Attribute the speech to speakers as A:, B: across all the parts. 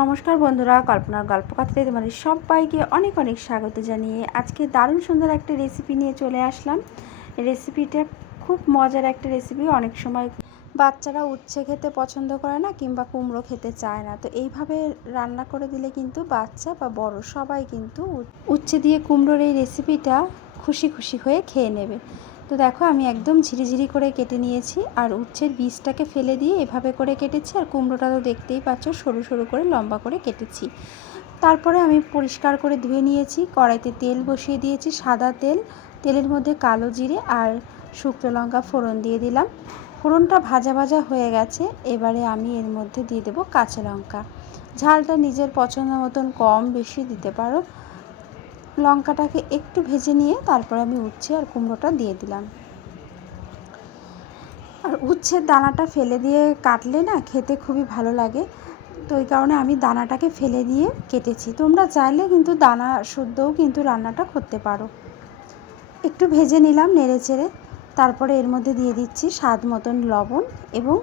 A: নমস্কার বন্ধুরা, কল্পনার গল্প কথাতে তোমাদের সবাইকে অনেক অনেক স্বাগত জানিয়ে আজকে দারুণ সুন্দর একটা রেসিপি নিয়ে চলে আসলাম। রেসিপিটা খুব মজার একটা রেসিপি অনেক সময় বাচ্চারা উচ্ছে খেতে পছন্দ করে না কিংবা কুমড়ো খেতে চায় না। তো এইভাবে রান্না করে দিলে কিন্তু বাচ্চা বা বড় সবাই কিন্তু উচ্ছে দিয়ে কুমড়োর এই রেসিপিটা খুশি খুশি হয়ে খেয়ে নেবে। তো দেখো, আমি একদম ঝিরিঝিরি করে কেটে নিয়েছি আর উচ্ছের বীজটাকে ফেলে দিয়ে এভাবে করে কেটেছি আর কুমড়োটা তো দেখতেই পাচ্ছ, সরু সরু করে লম্বা করে কেটেছি। তারপরে আমি পরিষ্কার করে ধুয়ে নিয়েছি, কড়াইতে তেল বসিয়ে দিয়েছি, সাদা তেল, তেলের মধ্যে কালো জিরে আর শুকনো লঙ্কা ফোড়ন দিয়ে দিলাম। ফোড়নটা ভাজা ভাজা হয়ে গেছে, এবারে আমি এর মধ্যে দিয়ে দেবো কাঁচা লঙ্কা। ঝালটা নিজের পছন্দ মতন কম বেশি দিতে পারো লঙ্কাটাকে একটু ভেজে নিয়ে তারপর আমি উচ্ছে আর কুমড়োটা দিয়ে দিলাম। আর উচ্ছের দানাটা ফেলে দিয়ে কাটলে না খেতে খুবই ভালো লাগে। তো ওই কারণে আমি দানাটাকে ফেলে দিয়ে কেটেছি। তোমরা চাইলে কিন্তু দানা শুদ্ধও কিন্তু রান্নাটা করতে পারো। একটু ভেজে নিলাম নেড়ে চেড়ে। তারপরে এর মধ্যে দিয়ে দিচ্ছি স্বাদ মতন লবণ এবং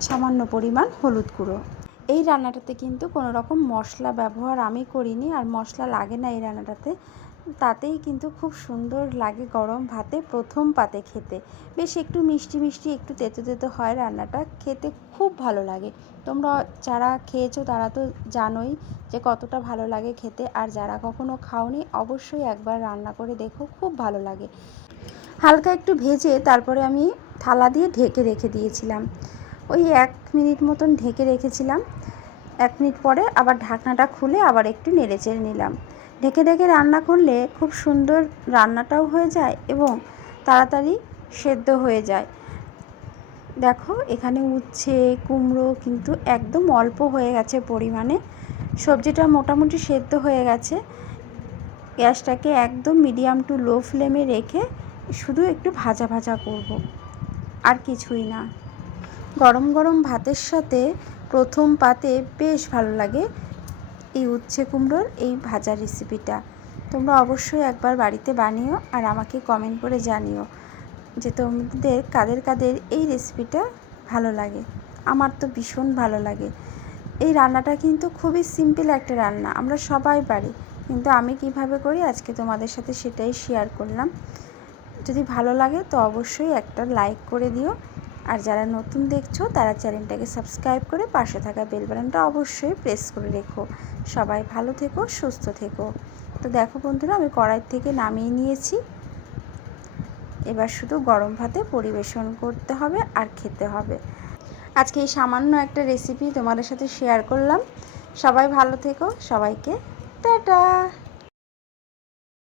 A: সামান্য পরিমাণ হলুদ গুঁড়ো। এই রান্নাটাতে কিন্তু কোনো রকম মশলা ব্যবহার আমি করিনি আর মশলা লাগে না এই রান্নাটাতে। তাতেই কিন্তু খুব সুন্দর লাগে গরম ভাতে, প্রথম পাতে খেতে। বেশ একটু মিষ্টি মিষ্টি, একটু তেতো তেতো হয় রান্নাটা। খেতে খুব ভালো লাগে। তোমরা যারা খেয়েছো তারা তো জানোই যে কতটা ভালো লাগে খেতে। আর যারা কখনো খাওনি অবশ্যই একবার রান্না করে দেখো, খুব ভালো লাগে। হালকা একটু ভেজে তারপরে আমি থালা দিয়ে ঢেকে রেখে দিয়েছিলাম। ওই এক মিনিট মতন ঢেকে রেখেছিলাম। এক মিনিট পরে আবার ঢাকনাটা খুলে আবার একটু নেড়ে চেড়ে নিলাম। ঢেকে ঢেকে রান্না করলে খুব সুন্দর রান্নাটাও হয়ে যায় এবং তাড়াতাড়ি সেদ্ধ হয়ে যায়। দেখো এখানে উচ্ছে, কুমড়ো কিন্তু একদম অল্প হয়ে গেছে পরিমাণে। সবজিটা মোটামুটি সেদ্ধ হয়ে গেছে। গ্যাসটাকে একদম মিডিয়াম টু লো ফ্লেমে রেখে শুধু একটু ভাজা ভাজা করব। আর কিছুই না। গরম গরম ভাতের সাথে প্রথম পাতে বেশ ভালো লাগে এই উচ্ছে কুমড়োর এই ভাজা রেসিপিটা তোমরা অবশ্যই একবার বাড়িতে বানিও আর আমাকে কমেন্ট করে জানিও যে তোমাদের কাদের কাদের এই রেসিপিটা ভালো লাগে। আমার তো ভীষণ ভালো লাগে। এই রান্নাটা কিন্তু খুবই সিম্পল একটা রান্না, আমরা সবাই পারি। কিন্তু আমি কীভাবে করি আজকে তোমাদের সাথে সেটাই শেয়ার করলাম। যদি ভালো লাগে তো অবশ্যই একটা লাইক করে দিও। আর যারা নতুন দেখছ, তারা চ্যানেলটাকে সাবস্ক্রাইব করে পাশে থাকা বেল বাটনটা অবশ্যই প্রেস করে রেখো। সবাই ভালো থেকো, সুস্থ থেকো। তো দেখো বন্ধুরা, আমি কড়াই থেকে নামিয়ে নিয়েছি। এবার শুধু গরম ভাতে পরিবেশন করতে হবে আর খেতে হবে। আজকে এই সামান্য একটা রেসিপি তোমাদের সাথে শেয়ার করলাম। সবাই ভালো থেকো, সবাইকে টাটা!